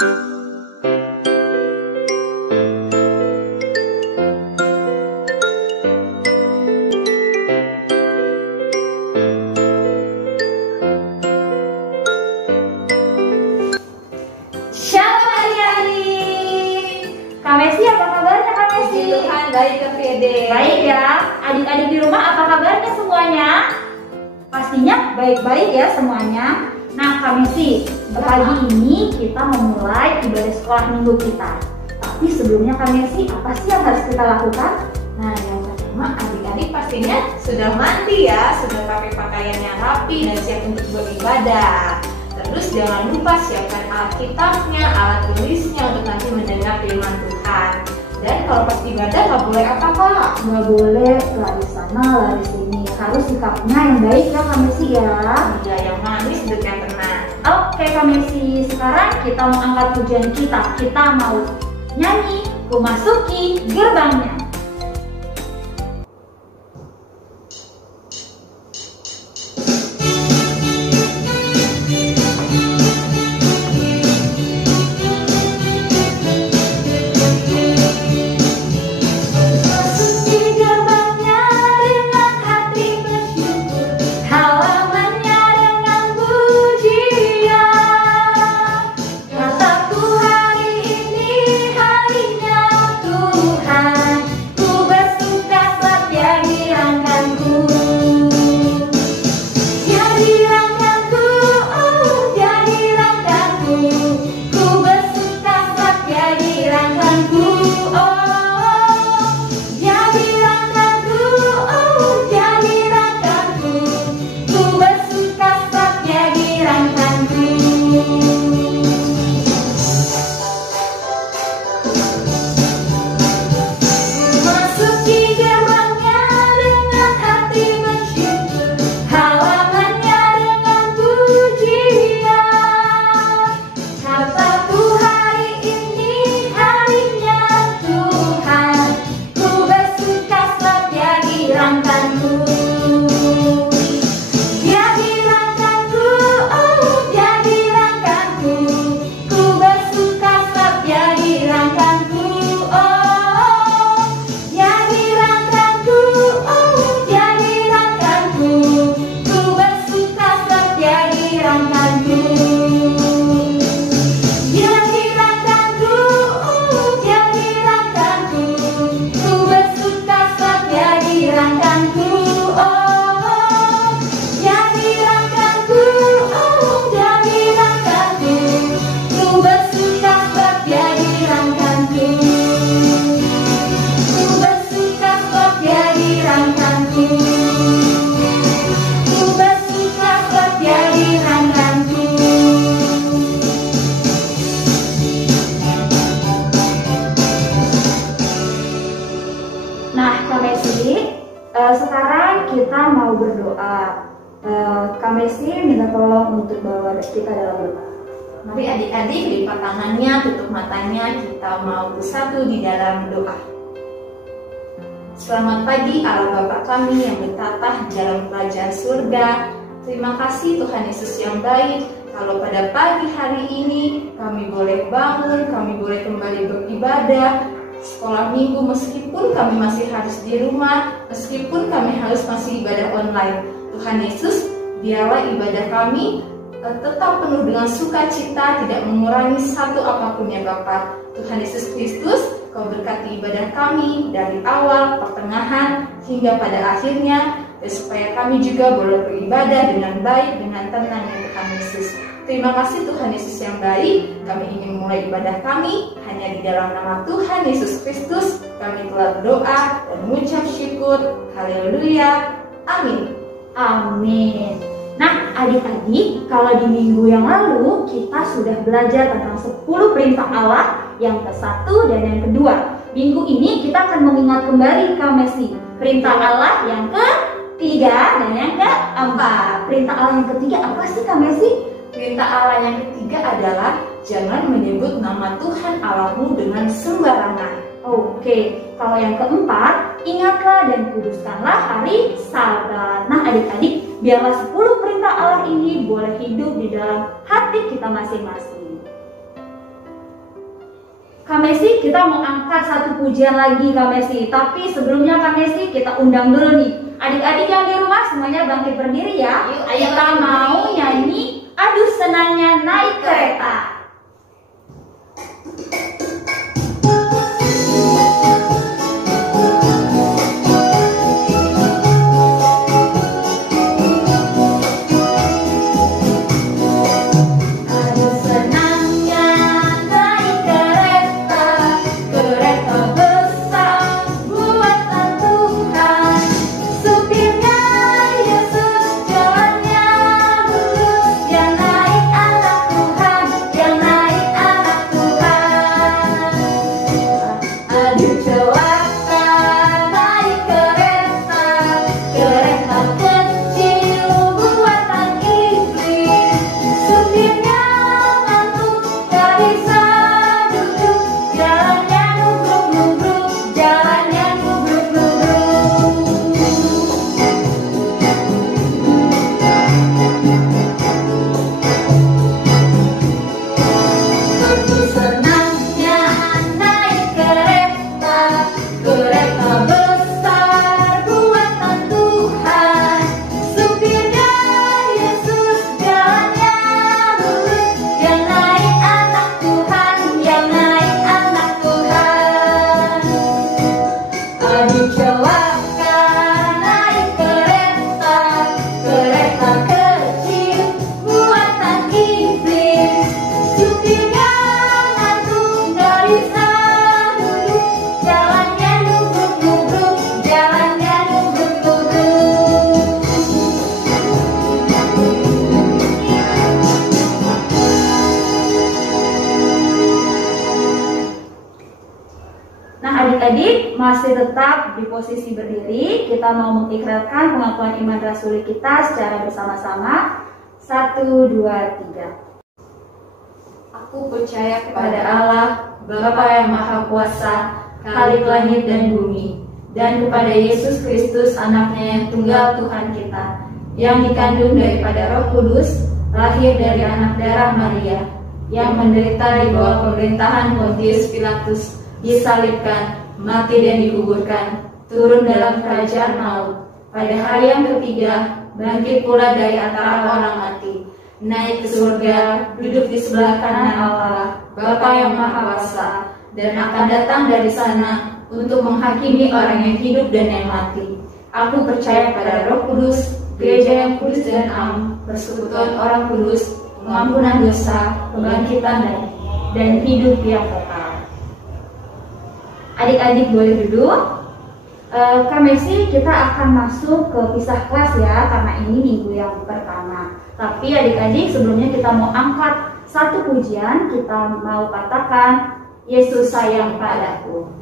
Baik Kak Fede. Baik ya, adik-adik di rumah apa kabarnya semuanya? Pastinya baik-baik ya semuanya. Nah Kak Messi, pagi ini kita memulai ibadah sekolah minggu kita. Tapi sebelumnya Kak Messi, apa sih yang harus kita lakukan? Nah yang pertama, adik-adik pastinya sudah mandi ya, sudah pakai pakaian yang rapi dan siap untuk beribadah. Terus jangan lupa siapkan Alkitabnya, alat tulisnya untuk nanti mendengar firman Tuhan. Dan kalau pas ibadah nggak boleh apa Kak? Nggak boleh lari sana, lari sini. Harus sikapnya yang baik ya Kak Messi ya. Iya, yang manis dan yang tenang. Oke Kak Messi, sekarang kita mau angkat pujian kita. Kita mau nyanyi Kumasuki Gerbangnya. Sekarang kita mau berdoa. Kak Messi minta tolong untuk bawa kita dalam doa. Mari adik-adik lipat tangannya, tutup matanya, kita mau bersatu di dalam doa. Selamat pagi Allah Bapa kami yang bertatah di dalam kerajaan surga. Terima kasih Tuhan Yesus yang baik. Kalau pada pagi hari ini kami boleh bangun, kami boleh kembali beribadah sekolah minggu, meskipun kami masih harus di rumah, meskipun kami harus masih ibadah online. Tuhan Yesus, biarlah ibadah kami tetap penuh dengan sukacita, tidak mengurangi satu apapun ya Bapa. Tuhan Yesus Kristus, Kau berkati ibadah kami dari awal, pertengahan, hingga pada akhirnya, dan supaya kami juga boleh beribadah dengan baik, dengan tenang ya Tuhan Yesus. Terima kasih Tuhan Yesus yang baik. Kami ingin mulai ibadah kami hanya di dalam nama Tuhan Yesus Kristus. Kami telah berdoa dan mengucap syukur. Haleluya. Amin. Amin. Nah adik-adik, kalau di minggu yang lalu kita sudah belajar tentang 10 perintah Allah yang ke-1 dan yang kedua. Minggu ini kita akan mengingat kembali Kak Messi perintah Allah yang ke-3 dan yang ke-4. Perintah Allah yang ketiga apa sih Kak Messi? Perintah Allah yang ketiga adalah jangan menyebut nama Tuhan Allahmu dengan sembarangan. Oke, kalau yang keempat, ingatlah dan kuduskanlah hari Sabat. Nah adik-adik, biarlah 10 perintah Allah ini boleh hidup di dalam hati kita masing-masing. Kak Messi, kita mau angkat satu pujian lagi Kak Messi. Tapi sebelumnya Kak Messi, kita undang dulu nih adik-adik yang di rumah, semuanya bangkit berdiri ya. Yuk, Kita mau nyanyi Aduh Senangnya Naik Kereta. Adik-adik masih tetap di posisi berdiri. Kita mau mengikrarkan pengakuan iman rasuli kita secara bersama-sama. 1, 2, 3. Aku percaya kepada Allah, Bapa yang Maha Kuasa, Khalik langit dan bumi, dan kepada Yesus Kristus, Anaknya yang tunggal Tuhan kita, yang dikandung daripada Roh Kudus, lahir dari anak darah Maria, yang menderita di bawah pemerintahan Pontius Pilatus, disalibkan, mati dan dikuburkan, turun dalam kerajaan maut, pada hari yang ketiga bangkit pula dari antara orang mati, naik ke surga, duduk di sebelah kanan Allah, Bapa yang Maha Kuasa, dan akan datang dari sana untuk menghakimi orang yang hidup dan yang mati. Aku percaya pada Roh Kudus, gereja yang kudus dan am, persekutuan orang kudus, pengampunan dosa, kebangkitan dan hidup yang kekal. Adik-adik boleh duduk. Kak Messi, kita akan masuk ke pisah kelas ya, karena ini minggu yang pertama. Tapi adik-adik, sebelumnya kita mau angkat satu pujian. Kita mau katakan Yesus sayang padaku.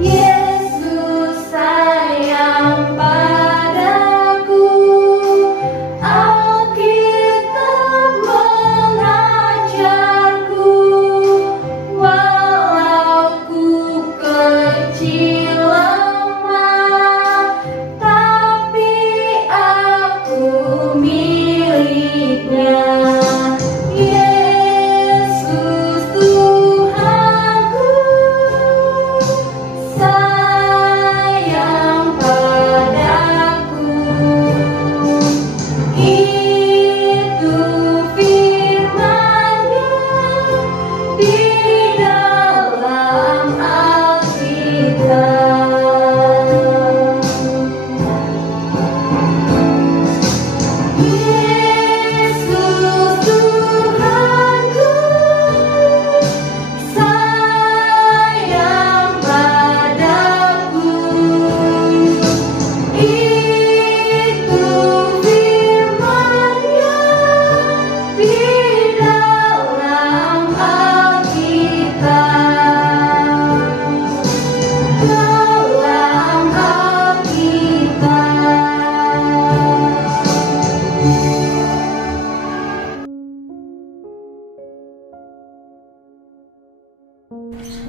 Yesus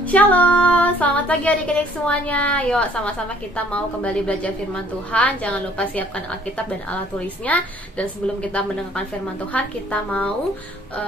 Shalom, selamat pagi adik-adik semuanya. Yuk sama-sama kita mau kembali belajar firman Tuhan. Jangan lupa siapkan Alkitab dan alat tulisnya. Dan sebelum kita mendengarkan firman Tuhan, kita mau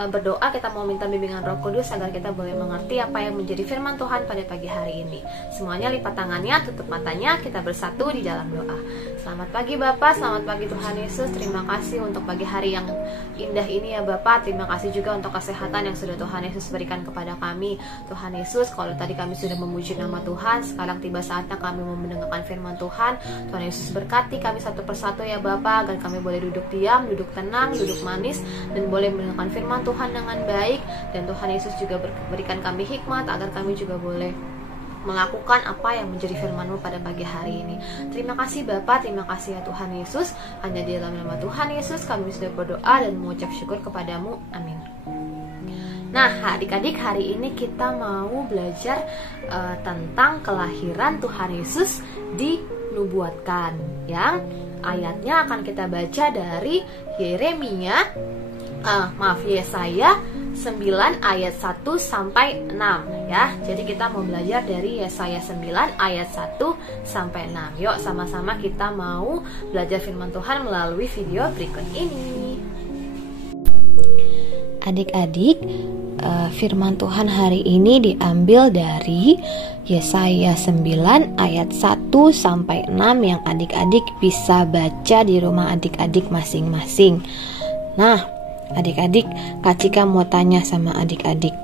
berdoa, kita mau minta bimbingan Roh Kudus agar kita boleh mengerti apa yang menjadi firman Tuhan pada pagi hari ini. Semuanya lipat tangannya, tutup matanya, kita bersatu di dalam doa. Selamat pagi Bapak, selamat pagi Tuhan Yesus. Terima kasih untuk pagi hari yang indah ini ya Bapak. Terima kasih juga untuk kesehatan yang sudah Tuhan Yesus berikan kepada kami. Tuhan Yesus, kalau tadi kami sudah memuji nama Tuhan, sekarang tiba saatnya kami mau mendengarkan firman Tuhan. Tuhan Yesus berkati kami satu persatu ya Bapa, agar kami boleh duduk diam, duduk tenang, duduk manis, dan boleh mendengarkan firman Tuhan dengan baik. Dan Tuhan Yesus juga berikan kami hikmat agar kami juga boleh melakukan apa yang menjadi firman-Mu pada pagi hari ini. Terima kasih Bapa, terima kasih ya Tuhan Yesus. Hanya di dalam nama Tuhan Yesus kami sudah berdoa dan mengucap syukur kepadamu. Amin. Nah adik-adik, hari ini kita mau belajar tentang kelahiran Tuhan Yesus dinubuatkan. Yang ayatnya akan kita baca dari Yesaya 9 ayat 1 sampai 6 ya. Jadi kita mau belajar dari Yesaya 9 ayat 1 sampai 6. Yuk sama-sama kita mau belajar firman Tuhan melalui video berikut ini. Adik-adik, firman Tuhan hari ini diambil dari Yesaya 9 ayat 1 sampai 6 yang adik-adik bisa baca di rumah adik-adik masing-masing. Nah, adik-adik, Kak Cika mau tanya sama adik-adik,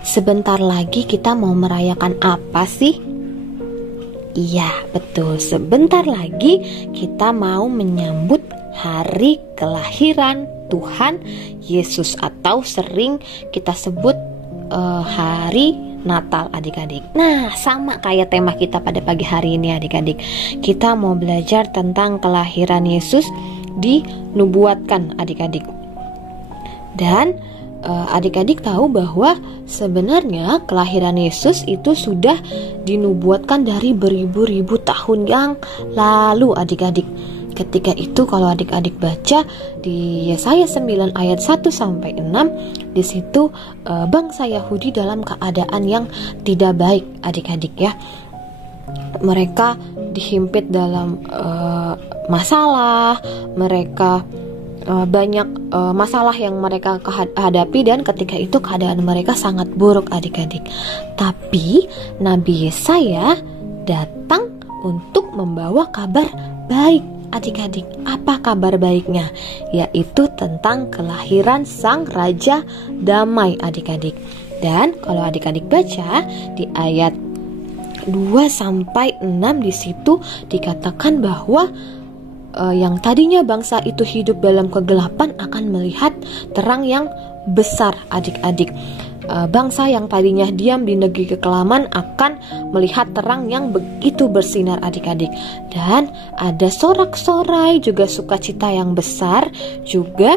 sebentar lagi kita mau merayakan apa sih? Iya, betul, sebentar lagi kita mau menyambut hari kelahiran Tuhan Yesus, atau sering kita sebut hari Natal adik-adik. Nah, sama kayak tema kita pada pagi hari ini adik-adik. Kita mau belajar tentang kelahiran Yesus dinubuatkan adik-adik. Dan adik-adik tahu bahwa sebenarnya kelahiran Yesus itu sudah dinubuatkan dari beribu-ribu tahun yang lalu adik-adik. Ketika itu kalau adik-adik baca di Yesaya 9 ayat 1 sampai 6, di situ bangsa Yahudi dalam keadaan yang tidak baik adik-adik ya. Mereka dihimpit dalam masalah, mereka banyak masalah yang mereka hadapi, dan ketika itu keadaan mereka sangat buruk adik-adik. Tapi Nabi Yesaya datang untuk membawa kabar baik adik-adik. Apa kabar baiknya? Yaitu tentang kelahiran Sang Raja Damai adik-adik. Dan kalau adik-adik baca di ayat 2 sampai 6 di situ dikatakan bahwa yang tadinya bangsa itu hidup dalam kegelapan akan melihat terang yang besar adik-adik. Bangsa yang tadinya diam di negeri kekelaman akan melihat terang yang begitu bersinar adik-adik. Dan ada sorak-sorai juga sukacita yang besar. Juga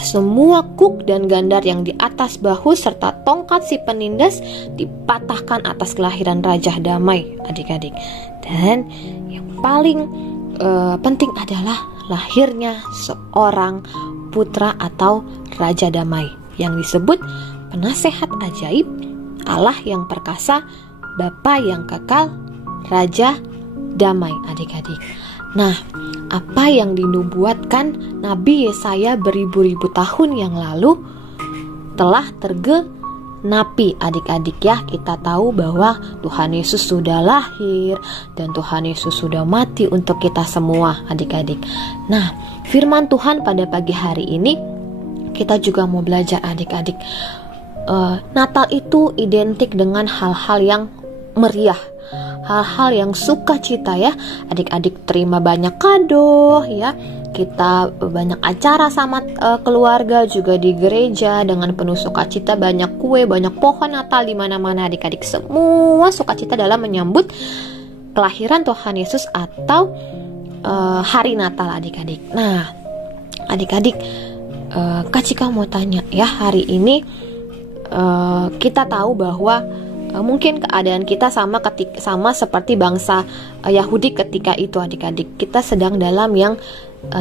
semua kuk dan gandar yang di atas bahu serta tongkat si penindas dipatahkan atas kelahiran Raja Damai adik-adik. Dan yang paling penting adalah lahirnya seorang putra atau Raja Damai yang disebut penasehat ajaib, Allah yang perkasa, Bapa yang kekal, Raja Damai adik-adik. Nah, apa yang dinubuatkan Nabi Yesaya beribu-ribu tahun yang lalu telah tergenapi adik-adik ya. Kita tahu bahwa Tuhan Yesus sudah lahir dan Tuhan Yesus sudah mati untuk kita semua adik-adik. Nah, firman Tuhan pada pagi hari ini kita juga mau belajar adik-adik. Natal itu identik dengan hal-hal yang meriah, hal-hal yang sukacita ya. Adik-adik terima banyak kado ya. Kita banyak acara sama keluarga juga di gereja dengan penuh sukacita, banyak kue, banyak pohon Natal di mana-mana adik-adik. Semua sukacita dalam menyambut kelahiran Tuhan Yesus atau hari Natal adik-adik. Nah, adik-adik, Kak Cika mau tanya ya, hari ini kita tahu bahwa mungkin keadaan kita sama seperti bangsa Yahudi ketika itu adik-adik. Kita sedang dalam yang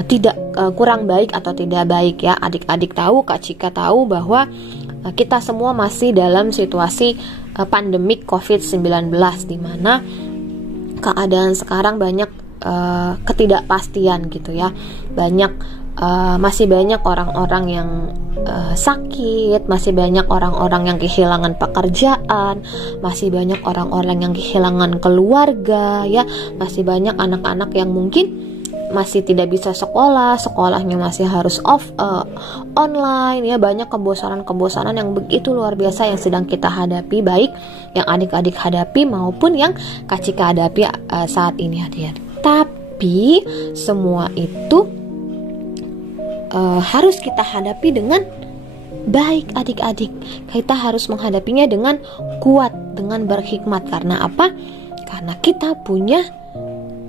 tidak kurang baik atau tidak baik ya. Adik-adik tahu, Kak Cika tahu bahwa kita semua masih dalam situasi pandemik COVID-19, di mana keadaan sekarang banyak ketidakpastian gitu ya. Masih banyak orang-orang yang sakit, masih banyak orang-orang yang kehilangan pekerjaan, masih banyak orang-orang yang kehilangan keluarga ya, masih banyak anak-anak yang mungkin masih tidak bisa sekolahnya masih harus online ya. Banyak kebosanan yang begitu luar biasa yang sedang kita hadapi, baik yang adik-adik hadapi maupun yang Kak Cika hadapi saat ini adik-adik. Tapi semua itu harus kita hadapi dengan baik adik-adik. Kita harus menghadapinya dengan kuat, dengan berhikmat. Karena apa? Karena kita punya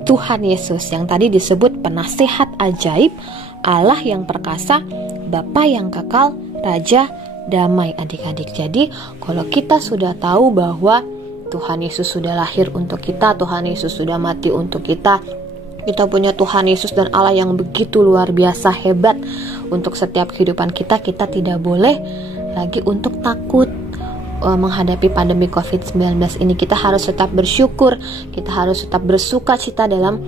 Tuhan Yesus yang tadi disebut penasehat ajaib, Allah yang perkasa, Bapa yang kekal, Raja damai adik-adik. Jadi kalau kita sudah tahu bahwa Tuhan Yesus sudah lahir untuk kita, Tuhan Yesus sudah mati untuk kita punya Tuhan Yesus dan Allah yang begitu luar biasa hebat untuk setiap kehidupan kita tidak boleh lagi untuk takut menghadapi pandemi COVID-19 ini. Kita harus tetap bersyukur, kita harus tetap bersuka cita dalam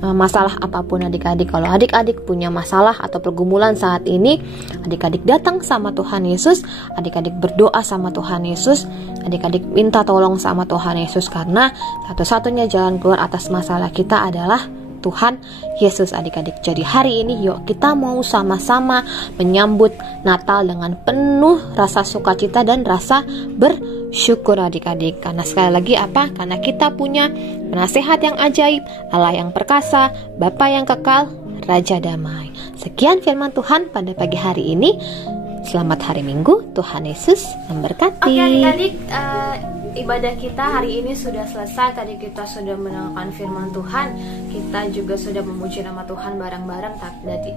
masalah apapun adik-adik. Kalau adik-adik punya masalah atau pergumulan saat ini, adik-adik datang sama Tuhan Yesus, adik-adik berdoa sama Tuhan Yesus, adik-adik minta tolong sama Tuhan Yesus, karena satu-satunya jalan keluar atas masalah kita adalah Tuhan Yesus adik-adik. Jadi hari ini yuk kita mau sama-sama menyambut Natal dengan penuh rasa sukacita dan rasa bersyukur adik-adik. Karena sekali lagi apa? Karena kita punya penasehat yang ajaib, Allah yang perkasa, Bapa yang kekal, Raja damai. Sekian firman Tuhan pada pagi hari ini. Selamat hari Minggu, Tuhan Yesus memberkati. Oke adik-adik, ibadah kita hari ini sudah selesai. Tadi kita sudah mendengarkan firman Tuhan, kita juga sudah memuji nama Tuhan bareng-bareng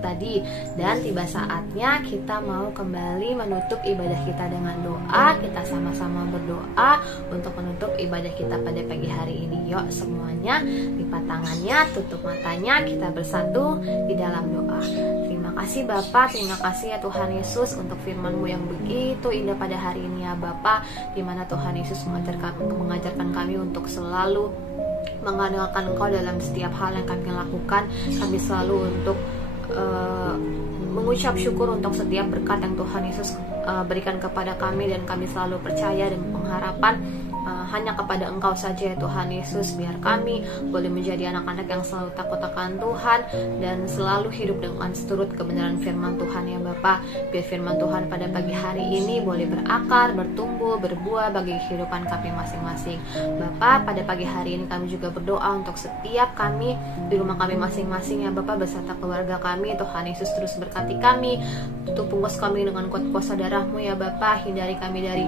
tadi. Dan tiba saatnya kita mau kembali menutup ibadah kita dengan doa. Kita sama-sama berdoa untuk menutup ibadah kita pada pagi hari ini. Yuk semuanya lipat tangannya, tutup matanya, kita bersatu di dalam doa. Terima kasih Bapa, terima kasih ya Tuhan Yesus untuk firman-Mu yang begitu indah pada hari ini ya Bapa, di mana Tuhan Yesus mengajarkan kami untuk selalu mengandalkan Engkau dalam setiap hal yang kami lakukan. Kami selalu untuk mengucap syukur untuk setiap berkat yang Tuhan Yesus berikan kepada kami, dan kami selalu percaya dan pengharapan hanya kepada Engkau saja ya Tuhan Yesus. Biar kami boleh menjadi anak-anak yang selalu takut akan Tuhan dan selalu hidup dengan seturut kebenaran firman Tuhan ya Bapa. Biar firman Tuhan pada pagi hari ini boleh berakar, bertumbuh, berbuah bagi kehidupan kami masing-masing. Bapa, pada pagi hari ini kami juga berdoa untuk setiap kami di rumah kami masing-masing ya Bapa, beserta keluarga kami. Tuhan Yesus terus berkati kami, tutup bungkus kami dengan kuasa darah-Mu ya Bapa. Hindari kami dari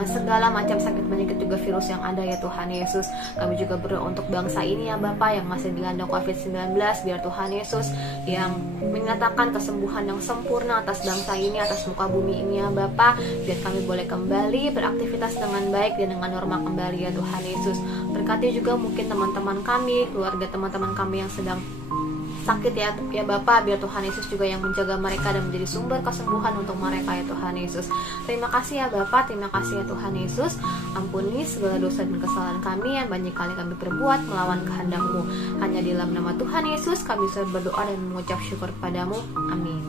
segala macam sakit penyakit juga virus yang ada ya Tuhan Yesus. Kami juga berdoa untuk bangsa ini ya Bapa yang masih dilanda COVID-19. Biar Tuhan Yesus yang menyatakan kesembuhan yang sempurna atas bangsa ini, atas muka bumi ini ya Bapa. Biar kami boleh kembali beraktivitas dengan baik dan dengan norma kembali ya Tuhan Yesus. Berkati juga mungkin teman-teman kami, keluarga teman-teman kami yang sedang sakit ya Bapa. Biar Tuhan Yesus juga yang menjaga mereka dan menjadi sumber kesembuhan untuk mereka ya Tuhan Yesus. Terima kasih ya Bapa, terima kasih ya Tuhan Yesus. Ampuni segala dosa dan kesalahan kami yang banyak kali kami berbuat melawan kehendak-Mu. Hanya di dalam nama Tuhan Yesus kami selalu berdoa dan mengucap syukur kepadamu. Amin.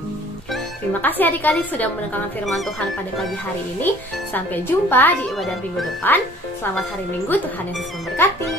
Terima kasih adik-adik sudah mendengarkan firman Tuhan pada pagi hari ini. Sampai jumpa di ibadah minggu depan. Selamat hari Minggu, Tuhan Yesus memberkati.